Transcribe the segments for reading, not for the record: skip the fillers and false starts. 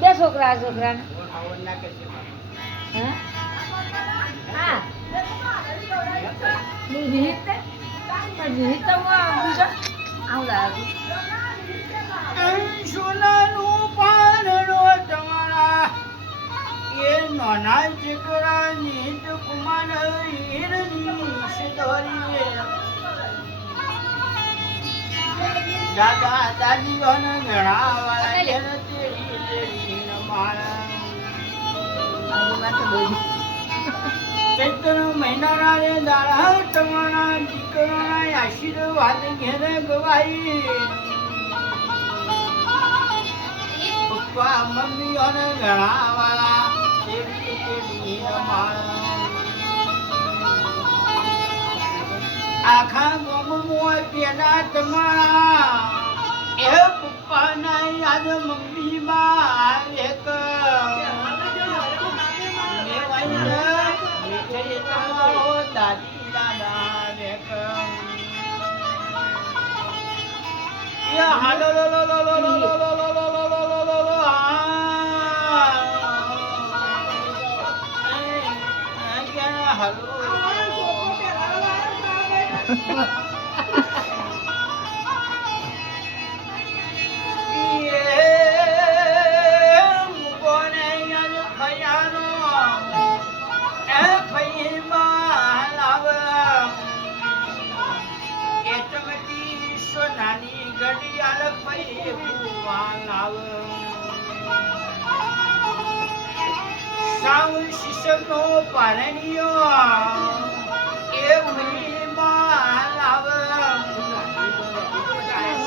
બે છોકરા છોકરા સોનાનું પાનડો તમારા એ નાના દીકરાની કુમાર દાદા દાદીઓને ઘણા વાળા ચૈત્ર મહિનાના રે દાડા તમારા દીકરાના આશીર્વાદ ઘેરે ગવાઈ પપ્પા મમ્મીઓને ઘણા વાળા આખા ગામમાં પેલા તમારા એ પપ્પાના યાદ મમ્મીમાં એક દાદી દાદા એક હાલો લો લો લો લો લો લો લો લો લો લો લો લો લો હાલો નાની ઘડિયાળ પૈ ભૂવાલાવ સાવ શિશમનો પારણીયો એ ભૂવાલાવ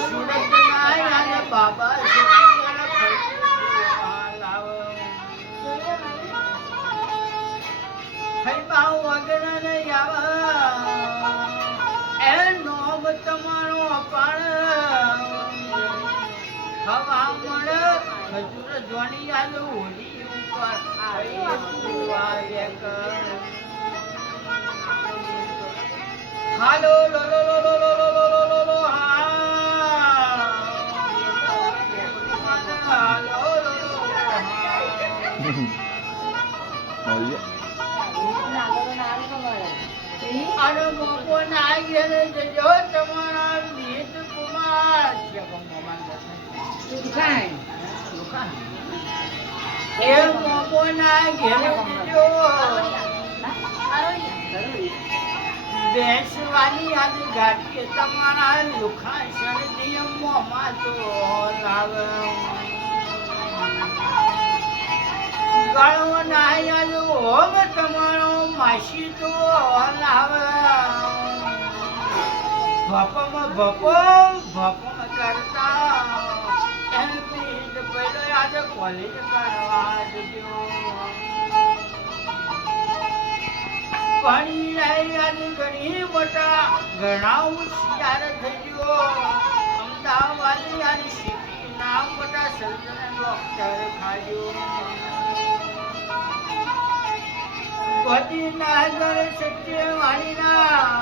સુરતના યાદ બાબા ભૂવાલાવ હઈ બાવ વગર ને આવ એ નોમ તમારો પાણ હવા મળ હજુર જોની આલ હોલી ઉપર આઈ વાય કર હાલો લો લો લો લો લો લો લો લો લો હાલો લો અરે મોકો ના ઘેરે જજો તમારા નીત કુમાર છે એ મોકો ના ઘેરે જજો બેસવાની આજ ગાડી તમારા લુખા શરદી મોમાં તો લાવ ગળો ના આજ હોમ તમારો માસી તો લાવ ભપમ કરતા એમ પીઠ પહેલો આજે કોલેજ કરવા જજો પાણી રહી આજે ઘણી મોટા ઘણા હોશિયાર થયો અમદાવાદ યાર સિટી ના મોટા સર્જન ડોક્ટર ખાજો ગોદીનગર સત્યવાણીના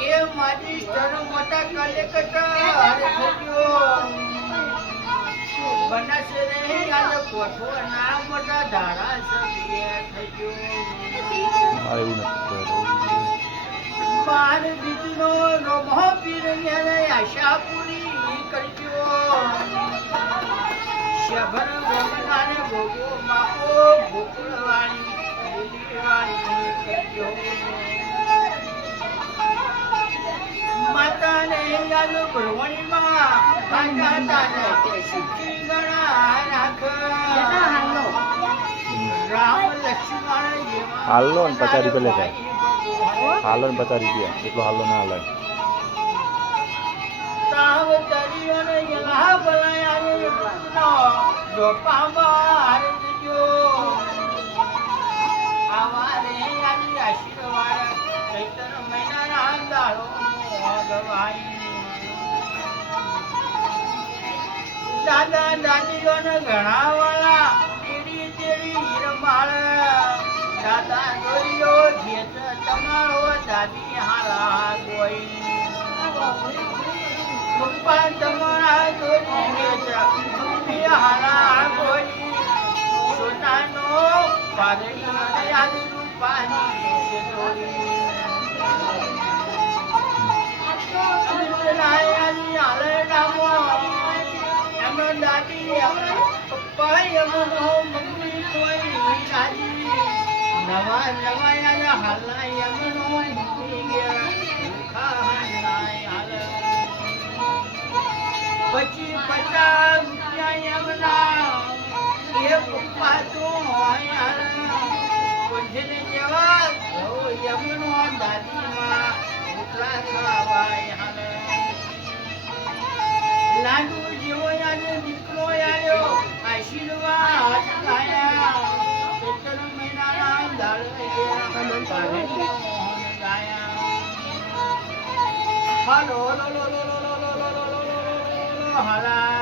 એ માજિસ્ટર મોટા કલેક્ટર થયો બનાસે રે યાદ કોઠો ના મોટા ધારાસભ્ય થયો બાર દીદીનો રોમો પીર ને આશા પૂરી કરજો શબર ગમનાને ભોગો માપો ગોકુળવાણી માતાને યાદ ભરવણીમાં રામ લક્ષ્મણ હાલો ને 50 રૂપિયા લેતા હાલો ને 50 રૂપિયા એટલો હાલો ના હાલે તાવ તરીઓને યલા બલાયા જો પામાર જો આવારે યાદી આશીર્વાદ ચૈત્ર મહિનાના દાડો ભગવાઈ દાદા દાદીઓને ઘણા વાળા તેડી તેડી હીરમાળ દાદા દોયો જેત તમારો દાદી હારા ગોઈ પપ્પા તમારા દોરી બેટા મમ્મી હારા કોઈ સોનાનો પારણી યાદ રૂપાની છે દોરી મિત્રાયાની હાલડામો એમનો દાદી પપ્પા એમનો મમ્મી કોઈ દાદી નવા નવા યાર હાલા એમનો મમ્મી ગયા ખાનાય હાલ પછી 50 રૂપિયા એમના એ પપ્પા તો યાર કોઈને જેવા એમનો દાદીમાં રોટલા ખાવાય હાલ લાડુ જેવો યાર દીકરો આવ્યો આશીર્વાદ ગાયા 3 મહિનાના દાળ ગાયા હાલો હાલા